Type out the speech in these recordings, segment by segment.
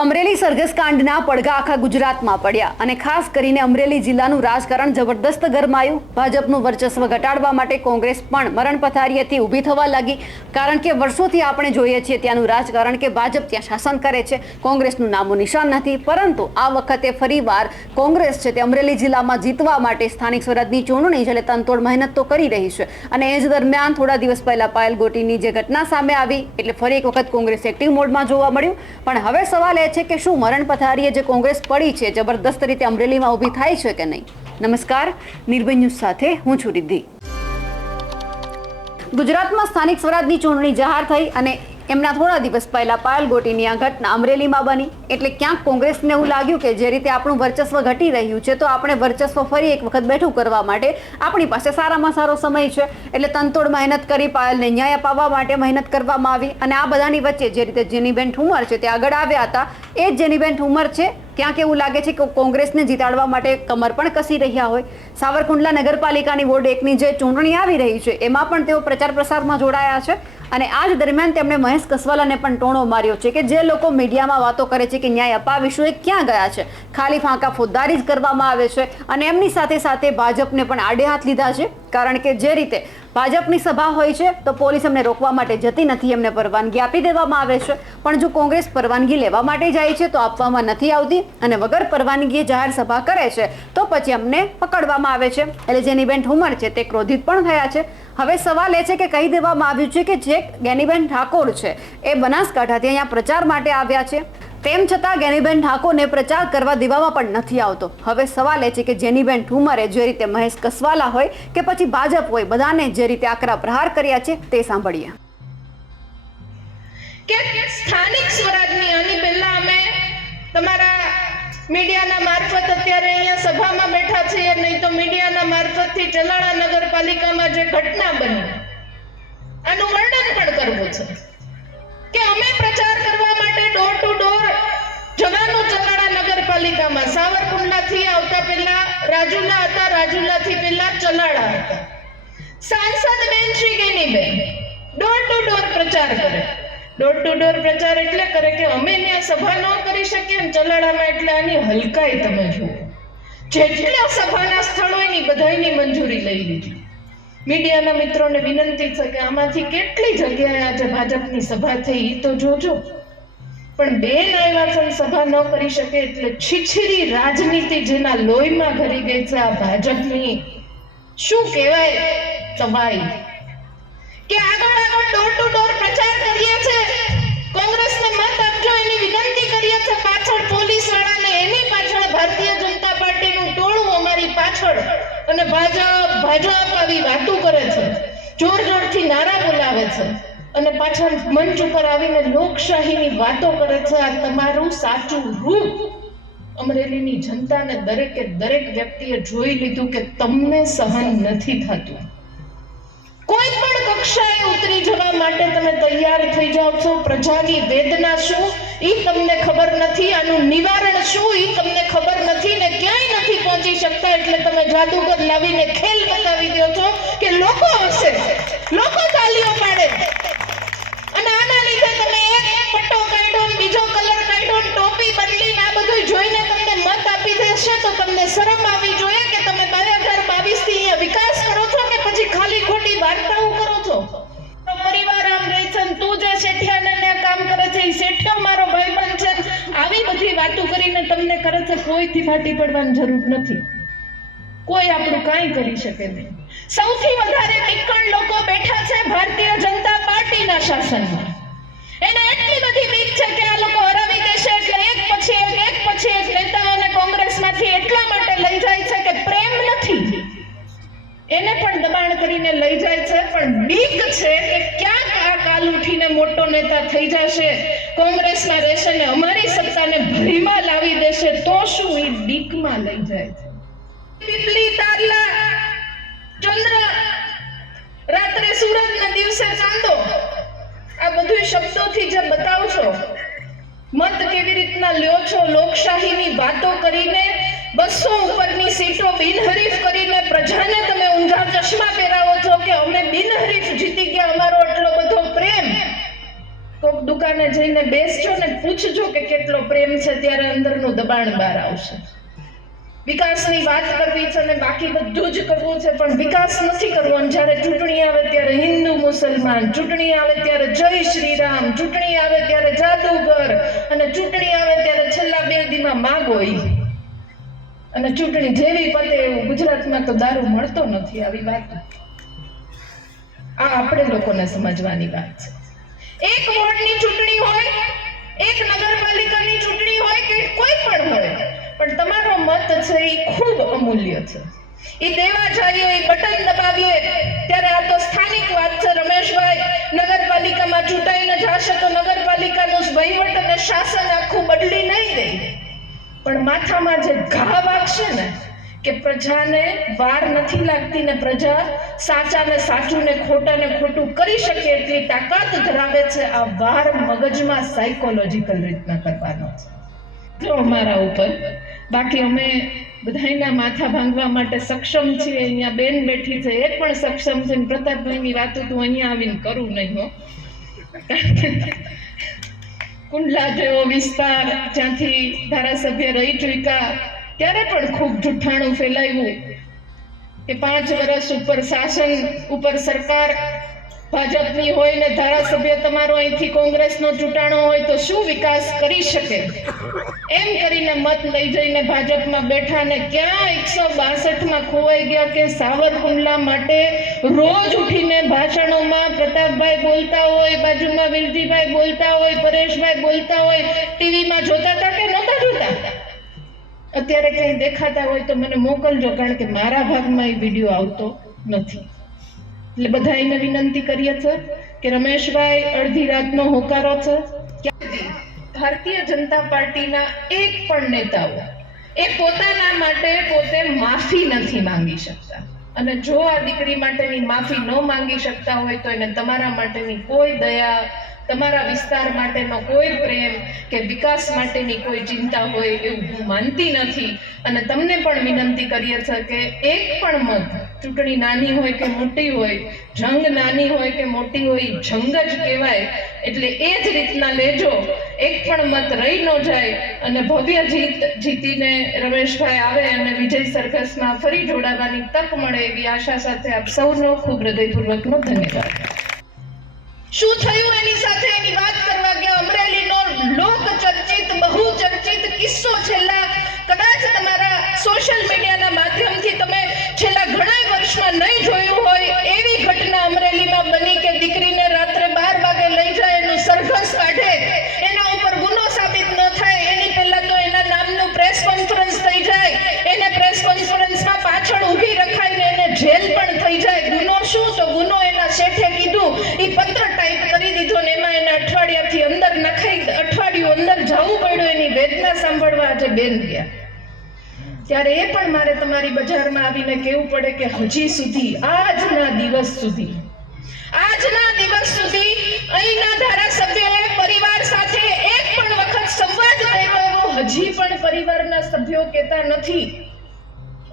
અમરેલી સરઘસ કાંડના પડઘા આખા ગુજરાતમાં પડ્યા અને ખાસ કરીને અમરેલી જિલ્લાનું રાજકારણ જબરદસ્ત ગરમાયું। ભાજપનું વર્ચસ્વ ઘટાડવા માટે કોંગ્રેસ પણ મરણ પથારીએથી ઊભી થવા લાગી, કારણ કે વર્ષોથી આપણે જોઈએ છીએ ત્યાંનું રાજકારણ કે ભાજપ ત્યાં શાસન કરે છે, કોંગ્રેસનું નામો નિશાન નથી। પરંતુ આ વખતે ફરીવાર કોંગ્રેસ છે તે અમરેલી જિલ્લામાં જીતવા માટે સ્થાનિક સ્વરાજની ચૂંટણી છે તનતોડ મહેનત તો કરી રહી છે અને એ જ દરમિયાન થોડા દિવસ પહેલા પાયલ ગોટીની જે ઘટના સામે આવી એટલે ફરી એક વખત કોંગ્રેસ એક્ટિવ મોડમાં જોવા મળ્યું। પણ હવે સવાલ છે કે શું મરણ પથારીએ જે કોંગ્રેસ પડી છે જબરદસ્ત રીતે અમરેલીમાં ઊભી થાય છે કે નહીં? નમસ્કાર, નિર્ભય ન્યૂઝ સાથે હું છું રિદ્ધિ। ગુજરાતમાં સ્થાનિક સ્વરાજની ચૂંટણી જાહેર થઈ અને એમના થોડા દિવસ પહેલા પાયલ ગોટીની આ ઘટના અમરેલીમાં બની એટલે ક્યાંક કોંગ્રેસને એવું લાગ્યું કે જે રીતે આપણું વર્ચસ્વ ઘટી રહ્યું છે તો આપણે વર્ચસ્વ ફરી એક વખત બેઠું કરવા માટે આપણી પાસે સારામાં સારો સમય છે એટલે તનતોડ મહેનત કરી પાયલને ન્યાય અપાવવા માટે મહેનત કરવામાં આવી। અને આ બધાની વચ્ચે જે રીતે જેનીબેન ઠુમર છે તે આગળ આવ્યા હતા એ જ જેનીબેન ઠુમર છે ક્યાંક એવું લાગે છે કે કોંગ્રેસને જીતાડવા માટે કમર પણ કસી રહ્યા હોય। સાવરકુંડલા નગરપાલિકાની વોર્ડ 1ની જે ચૂંટણી આવી રહી છે એમાં પણ તેઓ પ્રચાર પ્રસારમાં જોડાયા છે અને આ જ દરમિયાન તેમણે મહેશ કસવાલાને પણ ટોણો માર્યો છે કે જે લોકો મીડિયામાં વાતો કરે છે કે ન્યાય અપાવીશું એ ક્યાં ગયા છે? ખાલી ફાંકા ફોજદારી જ કરવામાં આવે છે અને એમની સાથે સાથે ભાજપને પણ આડે હાથ લીધા છે, કારણ કે જે રીતે ભાજપની સભા હોય છે તો પોલીસ એમને રોકવા માટે જતી નથી, એમને પરવાનગી આપી દેવામાં આવે છે, પણ જો કોંગ્રેસ પરવાનગી લેવા માટે જાય છે તો આપવામાં નથી આવતી અને વગર પરવાનગીએ જાહેર સભા કરે છે તો પછી અમને પકડવામાં આવે છે। એટલે જેનીબેન ઠુમર છે તે ક્રોધિત પણ થયા છે। હવે સવાલ એ છે કે કહી દેવામાં આવ્યું છે કે જે જ્ઞાનીબેન ઠાકોર છે એ બનાસકાંઠાથી અહીંયા પ્રચાર માટે આવ્યા છે, તેમ છતાં જ્ઞાનીબેન ઠાકોરને પ્રચાર કરવા દેવામાં પણ નથી આવતો। હવે સવાલ એ છે કે જેનીબેન ઠુમરે જે રીતે મહેશ કસવાલા હોય કે પછી ભાજપ હોય બધાને જે રીતે આકરા પ્રહાર કર્યા છે તે સાંભળીએ। કે સ્થાનિક સ્વરાજની આની પહેલા અમે તમારા મીડિયાના મારફત અત્યારે અહીંયા સભામાં બેઠા છીએ, નહીં તો મીડિયાના મારફતથી ચલાળા નગરપાલિકામાં જે ઘટના બની આનું વર્ણન પણ કરવું છે કે અમે પ્રચાર કરવા માટે ડોર ટુ ડોર જવાનું ચલાળા નગરપાલિકામાં સાવરકુંડલાથી આવતા પહેલા રાજુલા હતા, રાજુલાથી પહેલા ચલાળા હતા। સાંસદ બેન Shri Geniben door to door પ્રચાર કરે। ડોર ટુ ડોર પ્રચાર એટલે કરે કે અમે ત્યાં સભા ન કરી શકીએ ને ચલાળામાં, એટલે આની હલકાઈ તમે જુઓ, જેટલા સભાના સ્થળો એની બધાની મંજૂરી લઈ લીધી। મીડિયાના મિત્રોને વિનંતી છે કે આમાંથી કેટલી જગ્યાએ આજે ભાજપની સભા થઈ એ તો જોજો, પણ બેન આવ્યા છે સભા ન કરી શકે એટલે છીછરી રાજનીતિ જેના લોહીમાં ઘરી ગઈ છે આ ભાજપની, શું કહેવાય તમારી કે આગળ ડોર ટુ ડોર પ્રચાર કરીએ છે, કોંગ્રેસને મત આપજો એની વિનંતી કરીએ છે, પાછળ પોલીસ વાળાને એની પાછળ ભારતીય જનતા પાર્ટીનું ટોળું અમારી પાછળ અને ભાજપ આવી વાતો કરે છે, જોર જોરથી નારા બોલાવે છે અને પાછળ મંચ ઉપર આવીને લોકશાહીની વાતો કરે છે। આ તમારું સાચું રૂપ અમરેલીની જનતાને દરેકે દરેક વ્યક્તિએ જોઈ લીધું કે તમને સહન નથી થતું। કોઈ પણ કક્ષાએ ઉતરી જવા માટે તમે તૈયાર થઈ જાઓ છો। પ્રજાની વેદના શું ઈ તમને ખબર નથી, આનું નિવારણ શું ઈ તમને ખબર નથી ને ક્યાંય નથી પહોંચી શકતા, એટલે તમે જાદુગર લાવીને ખેલ બતાવી દો છો કે લોકો હશે, લોકો તાલીઓ પાડે અને આના લીધે તમે એક પટ્ટો કાઢ્યો ને બીજો કલર કાઢ્યો ને ટોપી બદલી આ બધું જોઈને તમને મત આપી દેશે તો તમને શરમ આવી જોઈએ કે તમે 2022 થી અહીંયા વિકાસ કરો છો કે પછી ખાલી ખોટી વાર્તાઓ કરો છો? પરિવાર આમ રહે છે ને તું જે શેઠિયાને ને કામ કરે છે એ શેઠિયો મારો ભાઈબંધ છે, આવી બધી વાતો કરીને તમને કરે છે। કોઈથી ફાટી પડવાની જરૂર નથી, કોઈ આપણું કાંઈ કરી શકે નહીં। સૌથી વધારે નિકળ લોકો બેઠા છે ભારતીય જનતા પાર્ટીના શાસનમાં, એને એટલી બધી બીક છે કે આ લોકો હરાવી દેશે એટલે એક પછી એક નેતાઓને કોંગ્રેસમાંથી એટલા માટે લઈ જાય છે કે પ્રેમ નથી, એને પણ દબાણ કરીને લઈ જાય છે, પણ બીક છે કે ક્યાંક આ કાલ ઉઠીને મોટો નેતા થઈ જશે, કોંગ્રેસમાં રહેશે ને અમારી સત્તાને ભરીમાં લાવી દેશે તો શું એ બીકમાં લઈ જાય છે। પીપલી તારલા ચંદ્ર રાત્રે સૂરજ ને દિવસે ચાંદો, આ બધું શબ્દોથી જે બતાવશો, મત કેવી રીતના લ્યો છો, લોકશાહીની વાતો કરીને 200 ઉપરની સીટો બિનહરીફ કરીને પ્રજાને તમે ઊંધા ચશ્મા પહેરાવો છો કે અમે બિનહરીફ જીતી ગયા, અમારો એટલો બધો પ્રેમ, કોક દુકાને જઈને બેસજો ને પૂછજો કે કેટલો પ્રેમ છે, ત્યારે અંદરનું દબાણ બહાર આવશે. વિકાસની વાત કરવી છે ને બાકી બધું જ કરવું છે, પણ વિકાસ નથી કરવો. અને જ્યારે ચૂંટણી આવે ત્યારે હિન્દુ મુસલમાન, ચૂંટણી આવે ત્યારે જય શ્રી રામ, ચૂંટણી આવે ત્યારે જાદુગર, અને ચૂંટણી આવે ત્યારે છેલ્લા 2 દીમાં માગો ઈ. અને ચૂંટણી જેવી પતે એવું ગુજરાતમાં તો દારૂ મળતો નથી. આવી વાત આ આપણે લોકોને સમજવાની વાત છે. એક વોર્ડની ચૂંટણી હોય, એક નગરપાલિકાની ચૂંટણી હોય કે કોઈ પણ હોય, પણ તમારો મત છે એ ખૂબ અમૂલ્ય છે. એ દેવા જઈએ, એ બટન દબાવીએ ત્યારે આ તો સ્થાનિક વાત છે. રમેશભાઈ નગરપાલિકામાં ચૂંટાઈને જશે તો નગરપાલિકાનું વહીવટ અને શાસન આખું બદલી નહીં દે, પણ માથામાં જે ઘા વાગશે ને કે પ્રજાને વાર નથી લાગતી ને પ્રજા સાચાને સાચું ને ખોટાને ખોટું કરી શકે એટલી તાકાત ધરાવે છે, આ વાર મગજમાં સાયકોલોજીકલ રીતના કરવાનો છે જો અમારા ઉપર. બાકી અમે બધાયના માથા ભાંગવા માટે સક્ષમ છીએ. અહીંયા બેન બેઠી છે એ પણ સક્ષમ છે. પ્રતાપભાઈની વાતો તું અહીંયા આવીને કરું નહીં હો. કુંડલા જેવો વિસ્તાર જ્યાંથી ધારાસભ્ય રહી ચૂક્યા ત્યારે પણ ખૂબ જુઠ્ઠાણું ફેલાયું કે 5 વર્ષ ઉપર શાસન ઉપર સરકાર ભાજપની હોય ને ધારાસભ્ય તમારો અહીંથી કોંગ્રેસનો ચૂંટાણો હોય તો શું વિકાસ કરી શકે, એમ કરીને મત લઈ જઈને ભાજપમાં બેઠા ને ક્યાં 162માં ખોવાઈ ગયા કે સાવરકુંડલા માટે રોજ ઉઠીને ભાષણોમાં પ્રતાપભાઈ બોલતા હોય, બાજુમાં વીરજીભાઈ બોલતા હોય, પરેશભાઈ બોલતા હોય, ટીવીમાં જોતા હતા કે નહોતા જોતા? અત્યારે કંઈ દેખાતા હોય તો મને મોકલજો, કારણ કે મારા ભાગમાં એ વિડીયો આવતો નથી. એટલે બધા એને વિનંતી કરીએ છે કે રમેશભાઈ અડધી રાતનો હોકારો છે. ભારતીય જનતા પાર્ટીના એક પણ નેતાઓ એ પોતાના માટે પોતે માફી નથી માંગી શકતા. અને જો આ દીકરી માટેની માફી ન માંગી શકતા હોય તો એને તમારા માટેની કોઈ દયા, તમારા વિસ્તાર માટેનો કોઈ પ્રેમ કે વિકાસ માટેની કોઈ ચિંતા હોય એવું હું માનતી નથી. અને તમને પણ વિનંતી કરીએ છીએ કે એક પણ મત, ચૂંટણી નાની હોય કે મોટી હોય, જંગ નાની હોય કે મોટી હોય, જંગ જ કહેવાય, એટલે એ જ રીતના લેજો. એક પણ મત રહી ન જાય અને ભવ્ય જીતીને રમેશભાઈ આવે અને વિજય સરઘસમાં ફરી જોડાવાની તક મળે એવી આશા સાથે આપ સૌનો ખૂબ હૃદયપૂર્વકનો ધન્યવાદ. શું થયું એની સાથે એની વાત કરવા ગયા. અમરેલીનો લોક ચર્ચિત, બહુ ચર્ચિત કિસ્સો છેલ્લા કદાચ તમારા સોશિયલ મીડિયાના માધ્યમથી તમે છેલ્લા ઘણા વર્ષમાં નહીં જોયું હોય એવી ઘટના અમરેલીમાં બની કે દીકરીને રાત્રે 12 વાગે લઈ જાય, એનું સરઘસ કાઢે, એના ઉપર ગુનો સાબિત ન થાય એની પહેલા તો એના નામનું પ્રેસ કોન્ફરન્સ થઈ જાય, એને પ્રેસ કોન્ફરન્સમાં પાછળ ઊભી રખાઈને એને જેલ પણ થઈ જાય. ગુનો શું? તો ગુનો એના શેઠે કીધું, એ પત્ર ટાઈપ કરી દીધો ને એમાં એને અઠવાડિયાથી અંદર નખાઈ, અઠવાડિયું અંદર જવું પડ્યું એની વેદના સાંભળવા આજે બેન ગયા. ત્યારે એ પણ મારે તમારી બજારમાં આવીને કહેવું પડે કે હજી સુધી આજના દિવસ સુધી અહીંના ધારાસભ્યોએ પરિવાર સાથે એક પણ વખત સંવાદ કર્યો હજી પણ પરિવારના સભ્યો કહેતા નથી.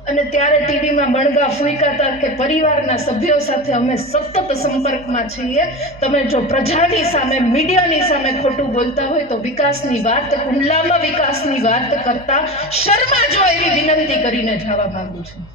અને ત્યારે ટીવીમાં બણગા ફૂંકાતા કે પરિવારના સભ્યો સાથે અમે સતત સંપર્કમાં છીએ. તમે જો પ્રજાની સામે, મીડિયાની સામે ખોટું બોલતા હોય તો વિકાસની વાત, કુંડલામાં વિકાસની વાત કરતા શર્મા જો એવી વિનંતી કરીને જવા માંગુ છું.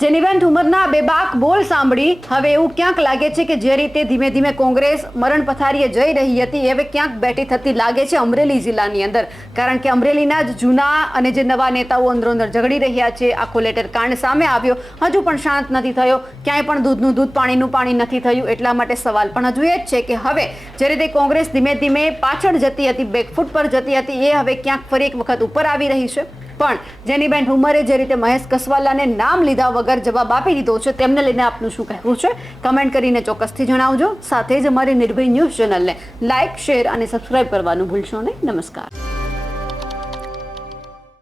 જેનીબેન ઠુમરના બેબાક બોલ સાંભળી હવે એવું ક્યાંક લાગે છે કે જે રીતે ધીમે ધીમે કોંગ્રેસ મરણ પથારીએ જઈ રહી હતી હવે ક્યાંક બેઠી થતી લાગે છે અમરેલી જિલ્લાની અંદર. કારણ કે અમરેલીના જ જૂના અને જે નવા નેતાઓ અંદરોઅંદર ઝઘડી રહ્યા છે. આખો લેટર કાંડ સામે આવ્યો, હજુ પણ શાંત નથી થયો, ક્યાંય પણ દૂધનું દૂધ પાણીનું પાણી નથી થયું. એટલા માટે સવાલ પણ હજુ એ જ છે કે હવે જે રીતે કોંગ્રેસ ધીમે ધીમે પાછળ જતી હતી, બેકફૂટ પર જતી હતી, એ હવે ક્યાંક ફરી એક વખત ઉપર આવી રહી છે. પણ જેનીબેન ઠુમરે જે રીતે મહેશ કસવાલાને નામ લીધા વગર જવાબ આપી દીધો છે તેમને લઈને આપનું શું કહેવું છે કમેન્ટ કરીને ચોક્કસથી જણાવજો. સાથે જ અમારી નિર્ભય ન્યૂઝ ચેનલને લાઇક, શેર અને સબસ્ક્રાઇબ કરવાનું ભૂલશો નહીં. નમસ્કાર.